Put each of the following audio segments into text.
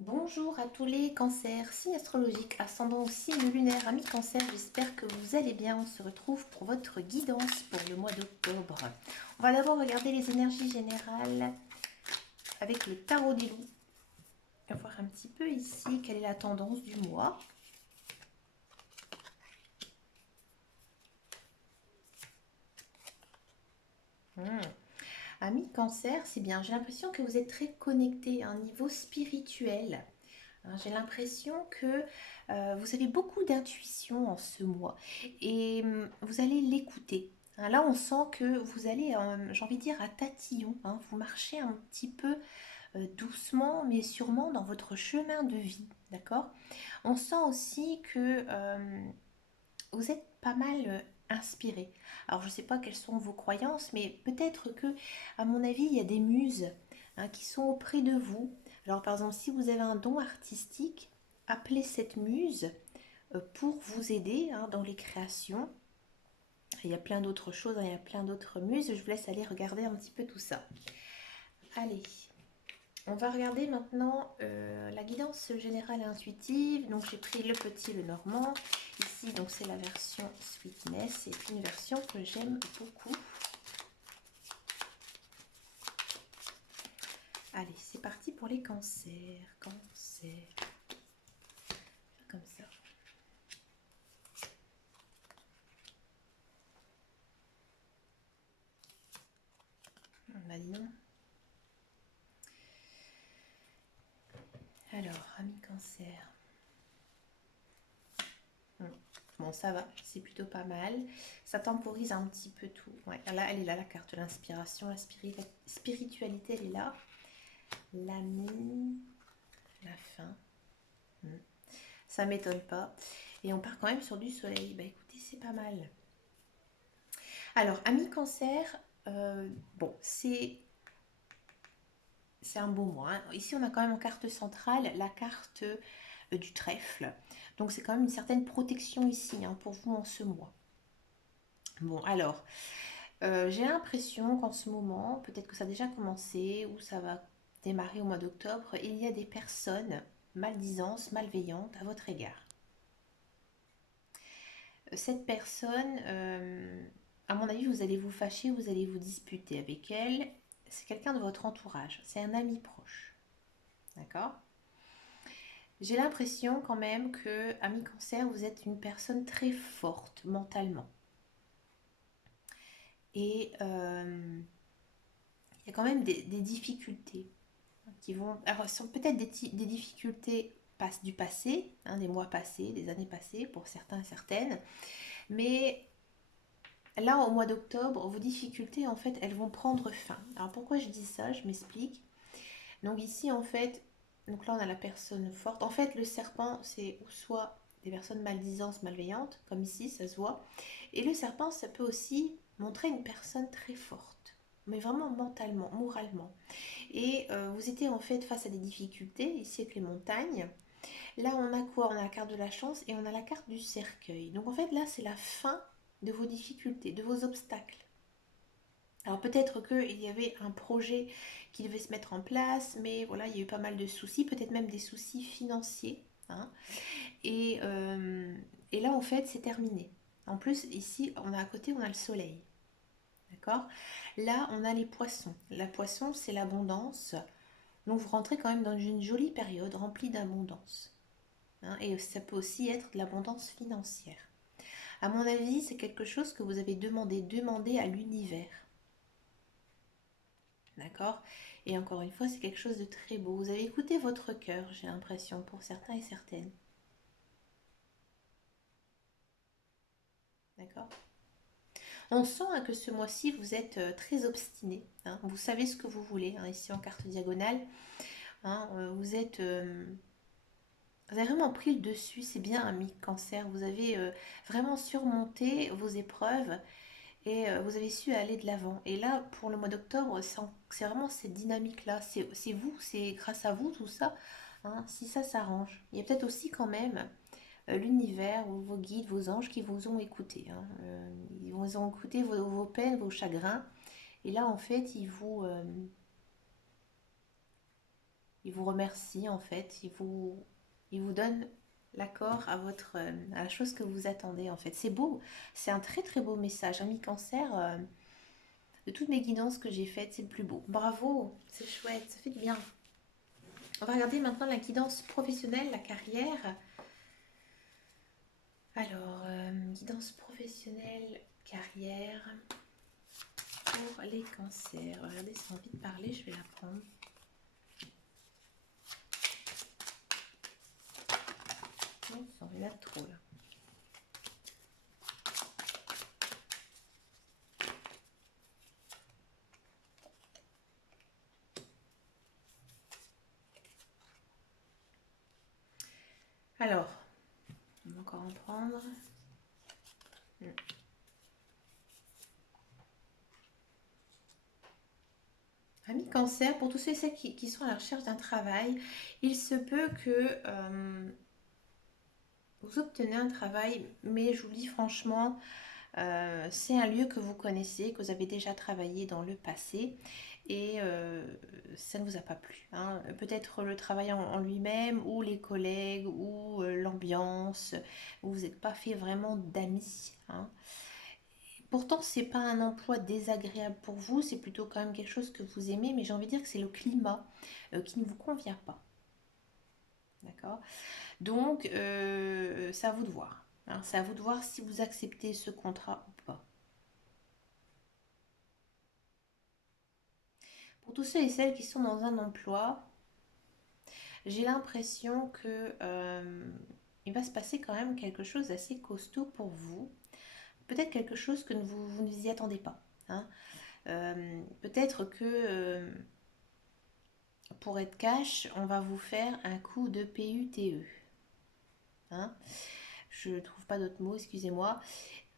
Bonjour à tous les cancers, signe astrologique, ascendant ou signe lunaire, amis cancer, j'espère que vous allez bien. On se retrouve pour votre guidance pour le mois d'octobre. On va d'abord regarder les énergies générales avec le tarot des loups. On va voir un petit peu ici quelle est la tendance du mois. Amis cancer, c'est bien, j'ai l'impression que vous êtes très connectés à un niveau spirituel. J'ai l'impression que vous avez beaucoup d'intuition en ce mois et vous allez l'écouter. Là, on sent que vous allez, j'ai envie de dire, à tatillon. Vous marchez un petit peu doucement, mais sûrement dans votre chemin de vie. D'accord. On sent aussi que vous êtes pas mal inspiré. Alors, je ne sais pas quelles sont vos croyances, mais peut-être que, à mon avis, il y a des muses qui sont auprès de vous. Alors, par exemple, si vous avez un don artistique, appelez cette muse pour vous aider dans les créations. Il y a plein d'autres choses, il y a plein d'autres muses. Je vous laisse aller regarder un petit peu tout ça. Allez, on va regarder maintenant la guidance générale et intuitive. Donc j'ai pris le petit, le normand. Ici, donc c'est la version Sweetness. C'est une version que j'aime beaucoup. Allez, c'est parti pour les cancers. Cancer. Comme ça. Bah dis donc. Alors, ami cancer. Bon, ça va, c'est plutôt pas mal. Ça temporise un petit peu tout. Ouais, là, elle est là, la carte de l'inspiration, la spiritualité, elle est là. L'ami, la fin. Ça m'étonne pas. Et on part quand même sur du soleil. Bah écoutez, c'est pas mal. Alors, ami cancer, bon, c'est un beau mois. Ici, on a quand même en carte centrale la carte du trèfle. Donc, c'est quand même une certaine protection ici pour vous en ce mois. Bon, alors, j'ai l'impression qu'en ce moment, peut-être que ça a déjà commencé ou ça va démarrer au mois d'octobre, il y a des personnes maldisantes, malveillantes à votre égard. Cette personne, à mon avis, vous allez vous fâcher, vous allez vous disputer avec elle. C'est quelqu'un de votre entourage, c'est un ami proche. D'accord. J'ai l'impression quand même que, ami cancer, vous êtes une personne très forte mentalement. Et il y a quand même des difficultés qui vont. Alors, ce sont peut-être des difficultés du passé, des mois passés, des années passées pour certains et certaines. Mais là, au mois d'octobre, vos difficultés, en fait, elles vont prendre fin. Alors, pourquoi je dis ça? Je m'explique. Donc, ici, en fait, donc là, on a la personne forte. En fait, le serpent, c'est soit des personnes maldisantes, malveillantes, comme ici, ça se voit. Et le serpent, ça peut aussi montrer une personne très forte, mais vraiment mentalement, moralement. Et vous étiez en fait face à des difficultés, ici avec les montagnes. Là, on a quoi? On a la carte de la chance et on a la carte du cercueil. Donc, en fait, là, c'est la fin de vos difficultés, de vos obstacles. Alors peut-être qu'il y avait un projet qui devait se mettre en place, mais voilà, il y a eu pas mal de soucis, peut-être même des soucis financiers. Et, et là, en fait, c'est terminé. En plus, ici, on a à côté, on a le soleil. D'accord. Là, on a les poissons. La poisson, c'est l'abondance. Donc, vous rentrez quand même dans une jolie période remplie d'abondance. Et ça peut aussi être de l'abondance financière. À mon avis, c'est quelque chose que vous avez demandé à l'univers. D'accord. Et encore une fois, c'est quelque chose de très beau. Vous avez écouté votre cœur, j'ai l'impression, pour certains et certaines. D'accord. On sent que ce mois-ci, vous êtes très obstiné. Vous savez ce que vous voulez, ici en carte diagonale. Vous êtes... vous avez vraiment pris le dessus, c'est bien, ami cancer. Vous avez vraiment surmonté vos épreuves et vous avez su aller de l'avant. Et là, pour le mois d'octobre, c'est vraiment cette dynamique-là. C'est vous, c'est grâce à vous tout ça. Si ça s'arrange. Il y a peut-être aussi quand même l'univers ou vos guides, vos anges qui vous ont écouté. Ils vous ont écouté vos peines, vos chagrins. Et là, en fait, il vous remercie en fait, il vous donne l'accord à à la chose que vous attendez en fait. C'est beau, c'est un très très beau message. Ami Cancer, de toutes mes guidances que j'ai faites, c'est le plus beau. Bravo, c'est chouette, ça fait du bien. On va regarder maintenant la guidance professionnelle, la carrière. Alors, guidance professionnelle, carrière pour les cancers. Regardez, c'est envie de parler, je vais la prendre. Non, ça en mettre trop là. Alors, on va encore en prendre. Amis Cancer, pour tous ceux et celles qui sont à la recherche d'un travail, il se peut que vous obtenez un travail, mais je vous le dis franchement, c'est un lieu que vous connaissez, que vous avez déjà travaillé dans le passé et ça ne vous a pas plu, hein. Peut-être le travail en lui-même ou les collègues ou l'ambiance, vous n'êtes pas fait vraiment d'amis, hein. Pourtant, c'est pas un emploi désagréable pour vous, c'est plutôt quand même quelque chose que vous aimez, mais j'ai envie de dire que c'est le climat qui ne vous convient pas. D'accord? Donc, c'est à vous de voir, hein. C'est à vous de voir si vous acceptez ce contrat ou pas. Pour tous ceux et celles qui sont dans un emploi, j'ai l'impression que il va se passer quand même quelque chose d'assez costaud pour vous. Peut-être quelque chose que vous ne vous y attendez pas, hein. Peut-être que pour être cash, on va vous faire un coup de PUTE, hein. Je ne trouve pas d'autre mot, excusez-moi.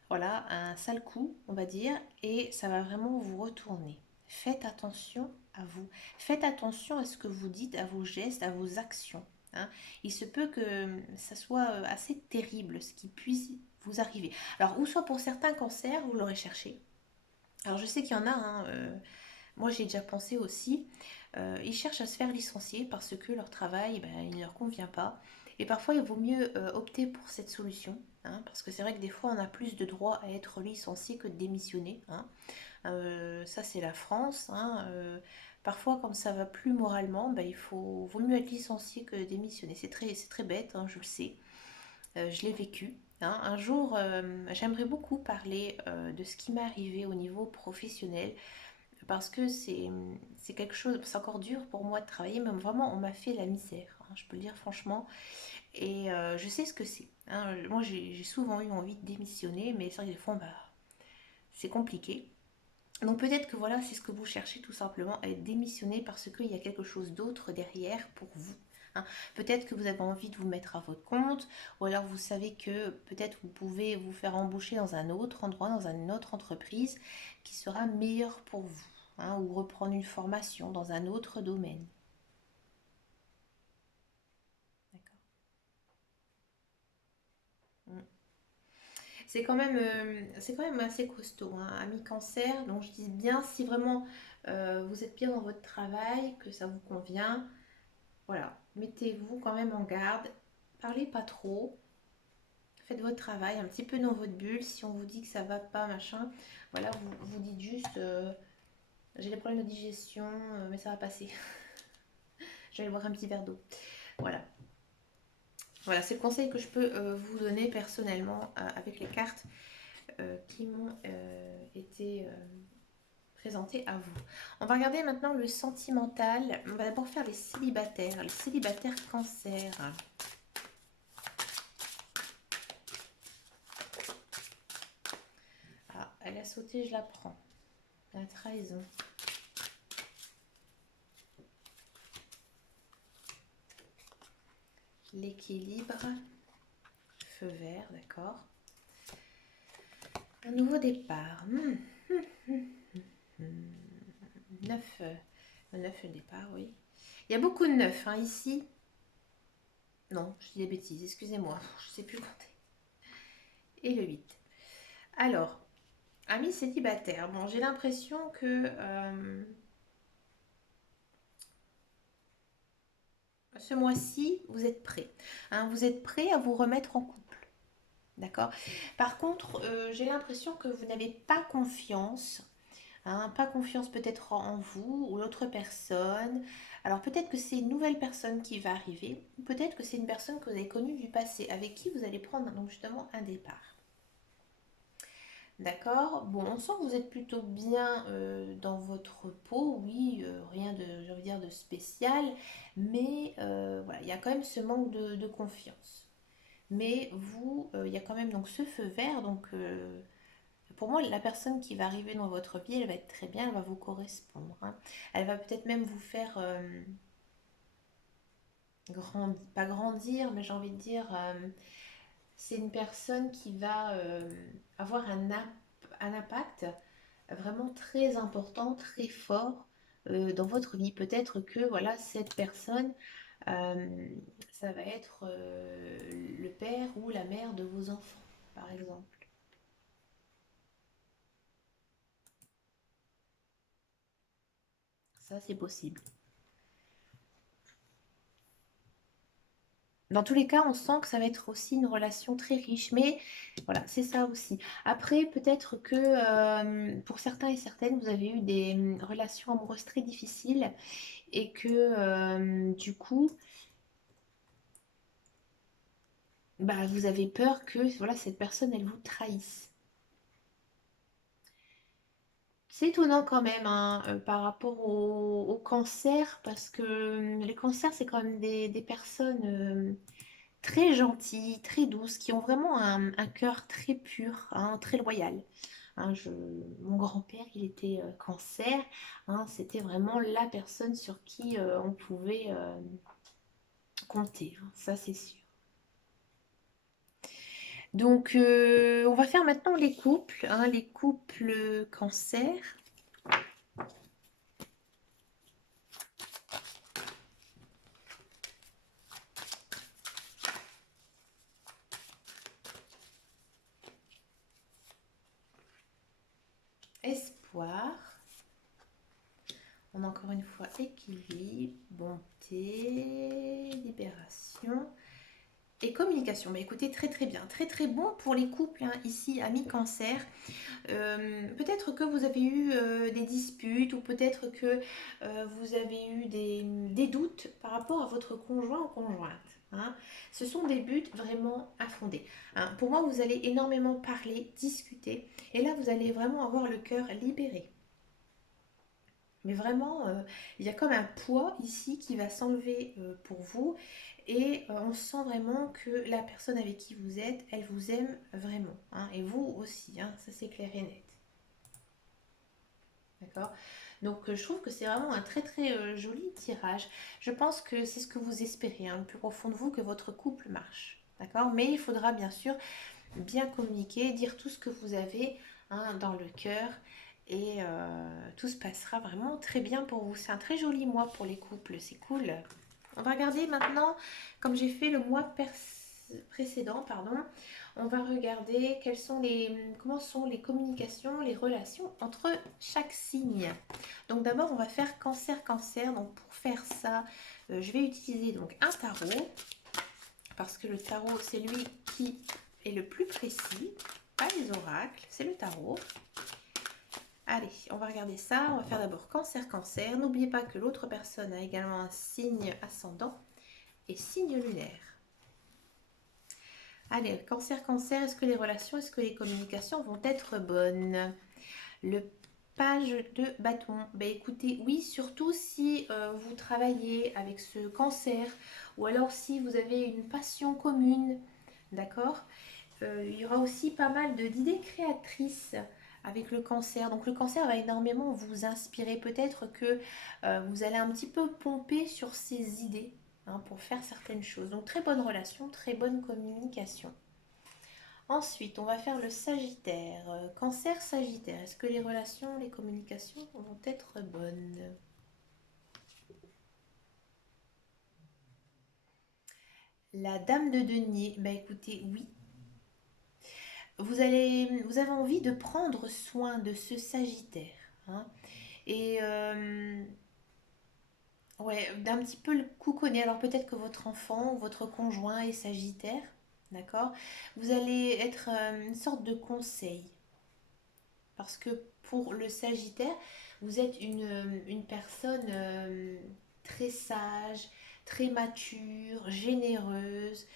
Voilà, un sale coup, on va dire, et ça va vraiment vous retourner. Faites attention à vous. Faites attention à ce que vous dites, à vos gestes, à vos actions, hein. Il se peut que ça soit assez terrible, ce qui puisse vous arriver. Alors, ou soit pour certains cancers, vous l'aurez cherché. Alors, je sais qu'il y en a, hein, moi j'ai déjà pensé aussi. Ils cherchent à se faire licencier parce que leur travail, ben, il ne leur convient pas. Et parfois, il vaut mieux opter pour cette solution, hein, parce que c'est vrai que des fois, on a plus de droit à être licencié que de démissionner, hein. Ça, c'est la France, hein. Parfois, quand ça va plus moralement, ben, vaut mieux être licencié que démissionner. C'est très bête, hein, je le sais. Je l'ai vécu, hein. Un jour, j'aimerais beaucoup parler de ce qui m'est arrivé au niveau professionnel parce que c'est quelque chose, c'est encore dur pour moi de travailler, mais vraiment on m'a fait la misère, hein, je peux le dire franchement, et je sais ce que c'est, hein. Moi j'ai souvent eu envie de démissionner, mais c'est vrai que des fois bah, c'est compliqué. Donc peut-être que voilà, c'est ce que vous cherchez tout simplement, à être démissionné parce qu'il y a quelque chose d'autre derrière pour vous, hein. Peut-être que vous avez envie de vous mettre à votre compte, ou alors vous savez que peut-être vous pouvez vous faire embaucher dans un autre endroit, dans une autre entreprise qui sera meilleure pour vous, hein, ou reprendre une formation dans un autre domaine. D'accord. Mm. C'est quand même assez costaud, hein. Ami Cancer, donc je dis bien si vraiment vous êtes bien dans votre travail, que ça vous convient, voilà, mettez-vous quand même en garde, parlez pas trop, faites votre travail un petit peu dans votre bulle. Si on vous dit que ça va pas, machin, voilà, vous dites juste j'ai des problèmes de digestion, mais ça va passer. Je vais aller boire un petit verre d'eau. Voilà. Voilà, c'est le conseil que je peux vous donner personnellement avec les cartes qui m'ont été présentées à vous. On va regarder maintenant le sentimental. On va d'abord faire les célibataires cancer. Ah, elle a sauté, je la prends. La trahison. L'équilibre. Feu vert, d'accord. Un nouveau départ. 9, 9 départ, oui. Il y a beaucoup de 9 hein, ici. Non, je dis des bêtises, excusez-moi, je ne sais plus compter. Et le 8. Alors, amis célibataires, bon, j'ai l'impression que ce mois-ci, vous êtes prêt. Hein, vous êtes prêt à vous remettre en couple. D'accord? Par contre, j'ai l'impression que vous n'avez pas confiance. Hein, pas confiance peut-être en vous ou l'autre personne. Alors peut-être que c'est une nouvelle personne qui va arriver. Ou peut-être que c'est une personne que vous avez connue du passé, avec qui vous allez prendre donc justement un départ. D'accord. Bon, on sent que vous êtes plutôt bien dans votre peau, oui, rien de, je veux dire, de spécial, mais voilà, il y a quand même ce manque de confiance. Mais vous, il y a quand même donc ce feu vert, donc pour moi, la personne qui va arriver dans votre vie, elle va être très bien, elle va vous correspondre. Hein. Elle va peut-être même vous faire pas grandir, mais j'ai envie de dire, c'est une personne qui va avoir un impact vraiment très important, très fort dans votre vie. Peut-être que voilà, cette personne, euh, ça va être le père ou la mère de vos enfants, par exemple. Ça, c'est possible. Dans tous les cas, on sent que ça va être aussi une relation très riche, mais voilà, c'est ça aussi. Après, peut-être que pour certains et certaines, vous avez eu des relations amoureuses très difficiles et que du coup, bah, vous avez peur que voilà, cette personne, elle vous trahisse. C'est étonnant quand même hein, par rapport au cancer, parce que les cancers, c'est quand même des personnes très gentilles, très douces, qui ont vraiment un cœur très pur, hein, très loyal. Hein, mon grand-père, il était cancer, hein, c'était vraiment la personne sur qui on pouvait compter, hein, ça c'est sûr. Donc, on va faire maintenant hein, les couples cancer. Espoir. On a encore une fois équilibre, bonté, libération et communication. Mais écoutez, très très bien, très très bon pour les couples hein, ici, amis cancer. Peut-être que vous avez eu des disputes ou peut-être que vous avez eu des doutes par rapport à votre conjoint ou conjointe. Hein. Ce sont des buts vraiment à fonder. Hein. Pour moi, vous allez énormément parler, discuter et là, vous allez vraiment avoir le cœur libéré. Mais vraiment, il y a comme un poids ici qui va s'enlever pour vous et on sent vraiment que la personne avec qui vous êtes, elle vous aime vraiment. Hein, et vous aussi, hein, ça c'est clair et net. D'accord. Donc je trouve que c'est vraiment un très très joli tirage. Je pense que c'est ce que vous espérez, hein, le plus profond de vous, que votre couple marche. D'accord. Mais il faudra bien sûr bien communiquer, dire tout ce que vous avez hein, dans le cœur et tout se passera vraiment très bien pour vous. C'est un très joli mois pour les couples, c'est cool. On va regarder maintenant, comme j'ai fait le mois précédent, pardon, on va regarder comment sont les communications, les relations entre chaque signe. Donc d'abord, on va faire cancer-cancer. Donc pour faire ça, je vais utiliser donc un tarot parce que le tarot, c'est lui qui est le plus précis, pas les oracles, c'est le tarot. Allez, on va regarder ça. On va faire d'abord cancer-cancer. N'oubliez pas que l'autre personne a également un signe ascendant et signe lunaire. Allez, cancer-cancer, est-ce que les relations, est-ce que les communications vont être bonnes? Le page de bâton. Ben écoutez, oui, surtout si vous travaillez avec ce cancer ou alors si vous avez une passion commune, d'accord? Il y aura aussi pas mal d'idées créatrices avec le cancer. Donc le cancer va énormément vous inspirer. Peut-être que vous allez un petit peu pomper sur ces idées hein, pour faire certaines choses. Donc très bonne relation, très bonne communication. Ensuite, on va faire le Sagittaire. Cancer Sagittaire. Est-ce que les relations, les communications vont être bonnes? La Dame de Denier. Bah écoutez, oui. Vous avez envie de prendre soin de ce Sagittaire. Hein. Et Ouais, d'un petit peu le couconner. Alors peut-être que votre enfant ou votre conjoint est sagittaire, d'accord? Vous allez être une sorte de conseil. Parce que pour le sagittaire, vous êtes une personne très sage, très mature, généreuse.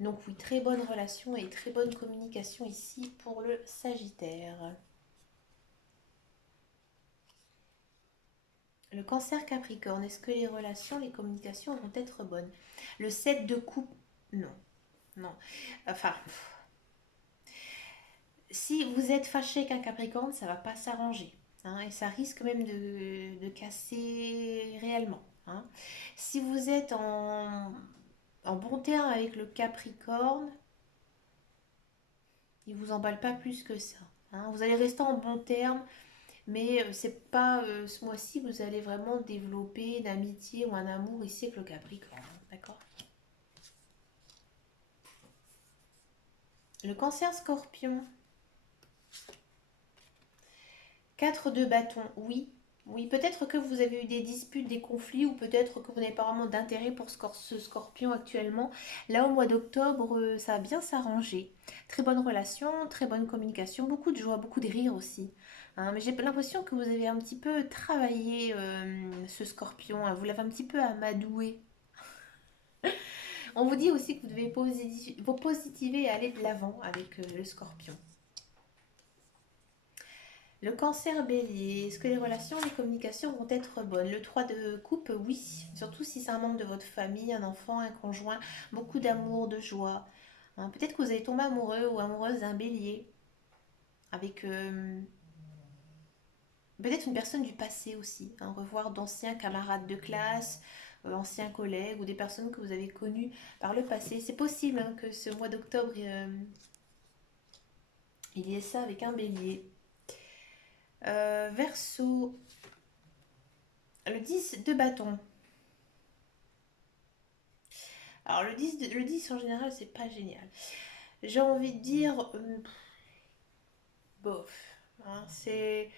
Donc oui, très bonne relation et très bonne communication ici pour le sagittaire. Le cancer capricorne, est-ce que les relations, les communications vont être bonnes? Le 7 de coupe, non, non. Enfin, si vous êtes fâché avec un capricorne, ça va pas s'arranger, hein, et ça risque même de casser réellement, hein. Si vous êtes en bon terme avec le capricorne, il vous emballe pas plus que ça, hein. Vous allez rester en bon terme, mais c'est pas ce mois-ci vous allez vraiment développer une amitié ou un amour ici avec le capricorne, d'accord? Le cancer scorpion, 4 de bâton, oui. Oui, peut-être que vous avez eu des disputes, des conflits, ou peut-être que vous n'avez pas vraiment d'intérêt pour ce scorpion actuellement. Là, au mois d'octobre, ça va bien s'arranger. Très bonne relation, très bonne communication, beaucoup de joie, beaucoup de rire aussi, hein. Mais j'ai l'impression que vous avez un petit peu travaillé ce scorpion, hein. Vous l'avez un petit peu amadoué. On vous dit aussi que vous devez vous positiver et aller de l'avant avec le scorpion. Le cancer bélier, est-ce que les relations, les communications vont être bonnes? Le 3 de coupe, oui. Surtout si c'est un membre de votre famille, un enfant, un conjoint. Beaucoup d'amour, de joie, hein. Peut-être que vous allez tomber amoureux ou amoureuse d'un bélier. Avec peut-être une personne du passé aussi, hein. Revoir d'anciens camarades de classe, anciens collègues ou des personnes que vous avez connues par le passé. C'est possible, hein, que ce mois d'octobre, il y ait ça avec un bélier. Verseau, le 10 de bâton. Alors le 10 en général, c'est pas génial. J'ai envie de dire, bof, hein, c'est...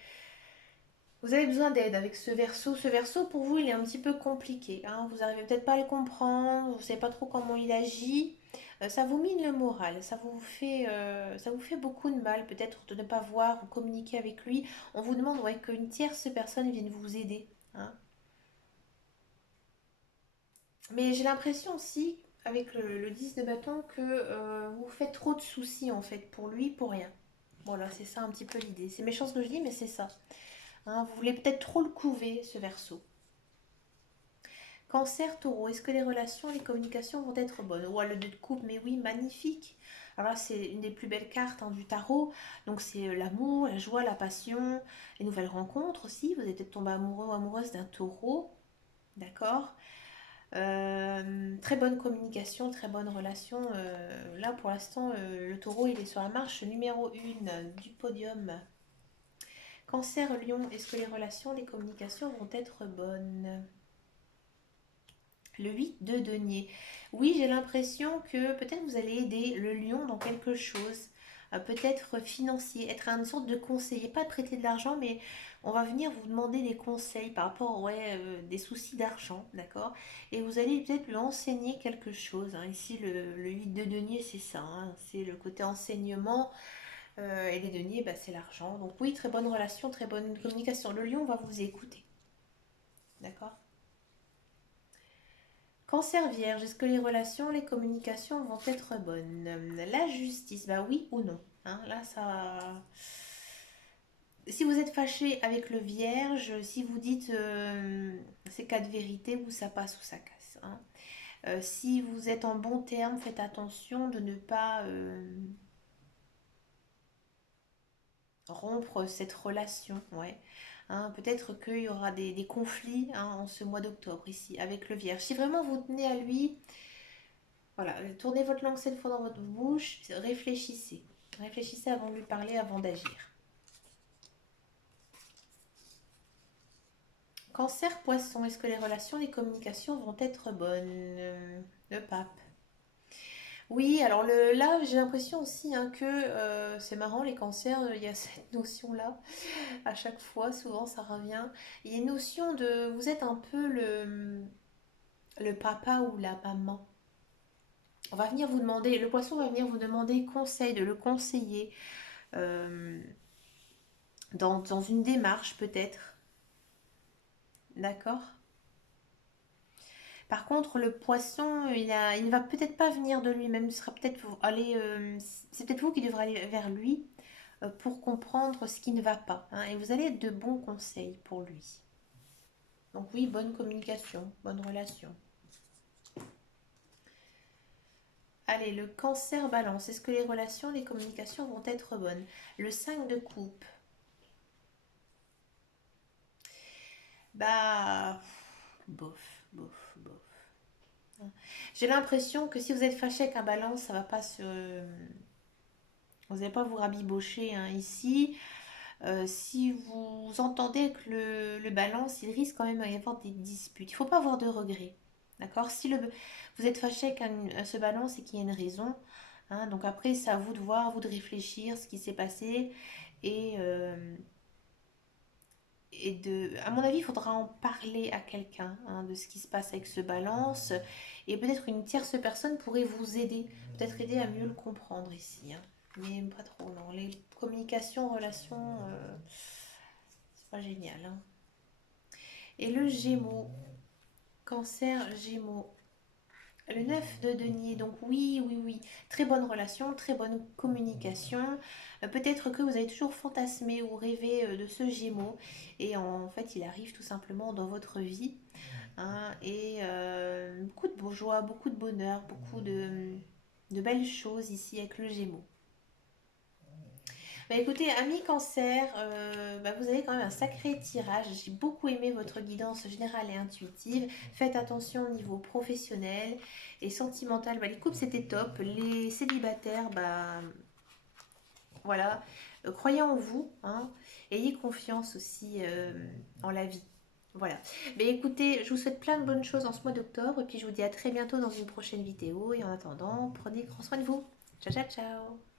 Vous avez besoin d'aide avec ce verso. Ce verso, pour vous, il est un petit peu compliqué, hein. Vous n'arrivez peut-être pas à le comprendre, vous ne savez pas trop comment il agit. Ça vous mine le moral, ça vous fait beaucoup de mal, peut-être de ne pas voir ou communiquer avec lui. On vous demande, ouais, qu'une tierce personne vienne vous aider, hein. Mais j'ai l'impression aussi, avec le 10 de bâton, que vous faites trop de soucis en fait pour lui, pour rien. Voilà, c'est ça un petit peu l'idée. C'est méchant ce que je dis, mais c'est ça, hein. Vous voulez peut-être trop le couver, ce verso. Cancer, taureau, est-ce que les relations, les communications vont être bonnes? Ouais, le 2 de coupe, mais oui, magnifique. Alors là, c'est une des plus belles cartes, hein, du tarot. Donc c'est l'amour, la joie, la passion, les nouvelles rencontres aussi. Vous êtes peut-être tombé amoureux ou amoureuse d'un taureau, d'accord? Très bonne communication, très bonne relation. Là, pour l'instant, le taureau, il est sur la marche numéro 1 du podium. Cancer, lion, est-ce que les relations, les communications vont être bonnes? Le 8 de denier. Oui, j'ai l'impression que peut-être vous allez aider le lion dans quelque chose, peut-être financier, être une sorte de conseiller, pas de prêter de l'argent, mais on va venir vous demander des conseils par rapport, ouais, des soucis d'argent, d'accord? Et vous allez peut-être lui enseigner quelque chose, hein. Ici, le 8 de denier, c'est ça, hein, c'est le côté enseignement, et les deniers, bah, c'est l'argent. Donc oui, très bonne relation, très bonne communication. Le lion va vous écouter, d'accord? Cancer vierge, est-ce que les relations, les communications vont être bonnes? La justice, bah oui ou non, hein, là, ça... Si vous êtes fâché avec le vierge, si vous dites c'est quatre vérités, ou ça passe ou ça casse, hein. Si vous êtes en bon terme, faites attention de ne pas rompre cette relation, ouais. Hein, peut-être qu'il y aura des conflits, hein, en ce mois d'octobre ici avec le vierge. Si vraiment vous tenez à lui, voilà, tournez votre langue cette fois dans votre bouche, réfléchissez. Réfléchissez avant de lui parler, avant d'agir. Cancer, poisson, est-ce que les relations, les communications vont être bonnes? Le pape. Oui, alors là, j'ai l'impression aussi hein, que c'est marrant, les cancers, il y a cette notion-là. À chaque fois, souvent, ça revient. Il y a une notion de, vous êtes un peu le papa ou la maman. On va venir vous demander, le poisson va venir vous demander conseil, de le conseiller euh, dans une démarche peut-être. D'accord? Par contre, le poisson, il ne va peut-être pas venir de lui-même. Ce sera peut-être c'est peut-être vous qui devrez aller vers lui pour comprendre ce qui ne va pas, hein, et vous allez être de bons conseils pour lui. Donc oui, bonne communication, bonne relation. Allez, le cancer balance. Est-ce que les relations, les communications vont être bonnes? Le 5 de coupe. Bah, bof, bof, bof. J'ai l'impression que si vous êtes fâché avec un balance, ça va pas se... Vous n'allez pas vous rabibocher hein, ici. Si vous entendez que le balance, il risque quand même d'y avoir des disputes. Il ne faut pas avoir de regrets. D'accord? Si vous êtes fâché avec ce balance et qu'il y a une raison, hein, donc après, c'est à vous de voir, à vous de réfléchir ce qui s'est passé et, euh, à mon avis, il faudra en parler à quelqu'un hein, de ce qui se passe avec ce balance et peut-être une tierce personne pourrait vous aider, peut-être aider à mieux le comprendre ici, hein. Mais pas trop, non. Les communications, relations, c'est pas génial, hein. Et le Gémeaux, cancer Gémeaux. Le 9 de denier, donc oui, oui, oui, très bonne relation, très bonne communication. Peut-être que vous avez toujours fantasmé ou rêvé de ce Gémeaux et en fait il arrive tout simplement dans votre vie, hein, et beaucoup de joie, beaucoup de bonheur, beaucoup de belles choses ici avec le Gémeaux. Bah écoutez, ami cancer, bah vous avez quand même un sacré tirage. J'ai beaucoup aimé votre guidance générale et intuitive. Faites attention au niveau professionnel et sentimental. Bah, les couples, c'était top. Les célibataires, bah voilà, croyez en vous, hein. Ayez confiance aussi en la vie. Voilà. Mais écoutez, je vous souhaite plein de bonnes choses en ce mois d'octobre et puis je vous dis à très bientôt dans une prochaine vidéo. Et en attendant, prenez grand soin de vous. Ciao, ciao, ciao.